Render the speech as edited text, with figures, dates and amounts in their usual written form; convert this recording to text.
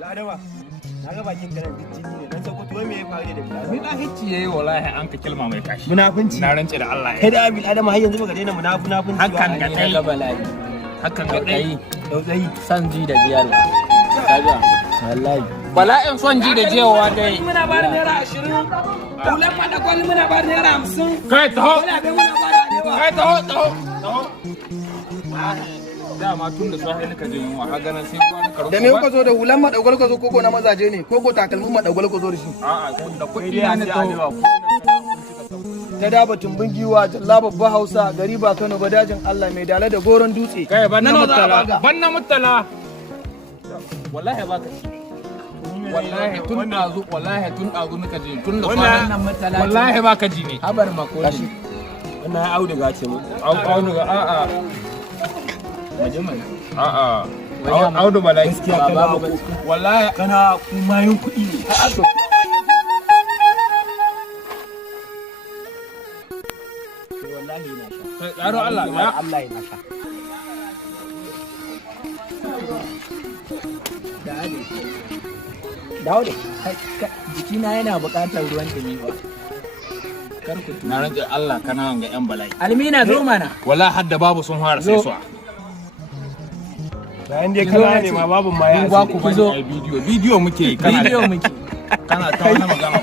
Ladama, na ga bakin garan jini ne dan Sokoto me ya faru da Bilal? Ni na hicci yayi wallahi an ka kilma mai kashi. Munafunci. Na rance da Allah. Kai da Abil Adama har yanzu baka daina munafunci ba. Hakan ga kai. Hakan ga kai. Tausayi. San ji da jiyarwa. Kaga wallahi. Bala'in son ji da jewa dai. Muna ba da naira 20. Kulan mana kwalli muna ba da naira 50. Kai taho. Wala bai muna ba da arewa. Kai taho. Dama tun da sahi nika jin yunwa ka ganin sai wani karo. Da me kuka zo da hulan madagwal ka zo koko na mazaje ne koko takalmin madagwal ka zo da shi A'a da kuɗi na ne to. ta daba tumbin giwa jalla babba Hausa gari ba Kano ba dajin Allah mai dala da goron dutse Kai ban na Nawa za a mutala. baka? Ban na mutala. Wallahi baka ci. Wallahi tun dazu wallahi tun dazu nika ji tun da Wannan mutala. wallahi baka ji ne. Habar makoli. Wannan ya auduga ce mu. Audu a'a. Majiman. A'a. Audu bala'i. Gaskiya kai ba Wallahi kana kumayun kuɗi ne. Wallahi na sha. tsaro Allah ya Allah ya sha. Dawo da jikina yana buƙatar ruwan dumi ba. Kar ku na rantsa Allah kana ga yan bala'i. Almina zo mana. Wallahi hadda babu sun fara sai su. Bayan dai kana ne ma babu ma ya Ba ku Ki zo. bani bidiyo muke yi kana Bidiyo muke. kana ta wani magana.